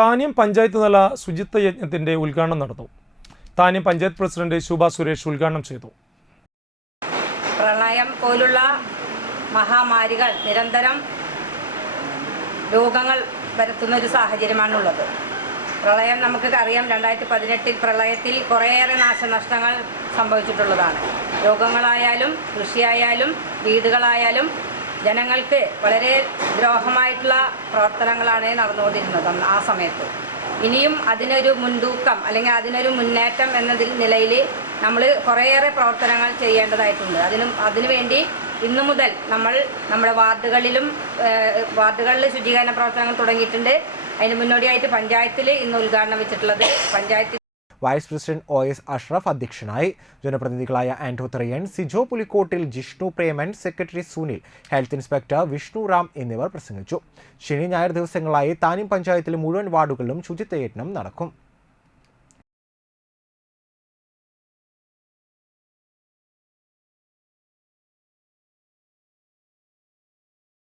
താന്യം പഞ്ചായത്ത് തല ശുചിത്വ യജ്ഞത്തിന്റെ ഉദ്ഘാടനം നടന്നു. താന്യം പഞ്ചായത്ത് പ്രസിഡന്റ് ശുഭ സുരേഷ് ഉദ്ഘാടനം ചെയ്തു. പ്രളയം പോലുള്ള മഹാമാരികൾ നിരന്തരം രോഗങ്ങൾ വരുത്തുന്ന ഒരു സാഹചര്യമാണുള്ളത്. പ്രളയം നമുക്ക് അറിയാം രണ്ടായിരത്തി പതിനെട്ടിൽ പ്രളയത്തിൽ കുറേയേറെ നാശനഷ്ടങ്ങൾ സംഭവിച്ചിട്ടുള്ളതാണ്. രോഗങ്ങളായാലും കൃഷിയായാലും വീടുകളായാലും ജനങ്ങൾക്ക് വളരെ ദ്രോഹമായിട്ടുള്ള പ്രവർത്തനങ്ങളാണ് നടന്നുകൊണ്ടിരുന്നത് ആ സമയത്ത്. ഇനിയും അതിനൊരു മുൻതൂക്കം അല്ലെങ്കിൽ അതിനൊരു മുന്നേറ്റം എന്നതിൽ നിലയിൽ നമ്മൾ കുറേയേറെ പ്രവർത്തനങ്ങൾ ചെയ്യേണ്ടതായിട്ടുണ്ട്. അതിനും അതിനുവേണ്ടി ഇന്നു മുതൽ നമ്മൾ നമ്മുടെ വാർഡുകളിലും വാർഡുകളിൽ ശുചീകരണ പ്രവർത്തനങ്ങൾ തുടങ്ങിയിട്ടുണ്ട്. അതിന് മുന്നോടിയായിട്ട് പഞ്ചായത്തിൽ ഇന്ന് ഉദ്ഘാടനം വെച്ചിട്ടുള്ളത് പഞ്ചായത്തിൽ vice president O S Ashraf അധ്യക്ഷനായി. ജനപ്രതിനിധികളായ Anto Theriyan Sijo Pulikkottil Jishnu Preman secretary Sunil health inspector Vishnu Ram എന്നിവർ പ്രസംഗിച്ചു. ശനി ഞായർ ദിവസങ്ങളായി താനിം പഞ്ചായത്തിലെ മുഴുവൻ വാർഡുകളിലും ശുചിത്വ യജ്ഞം നടക്കും.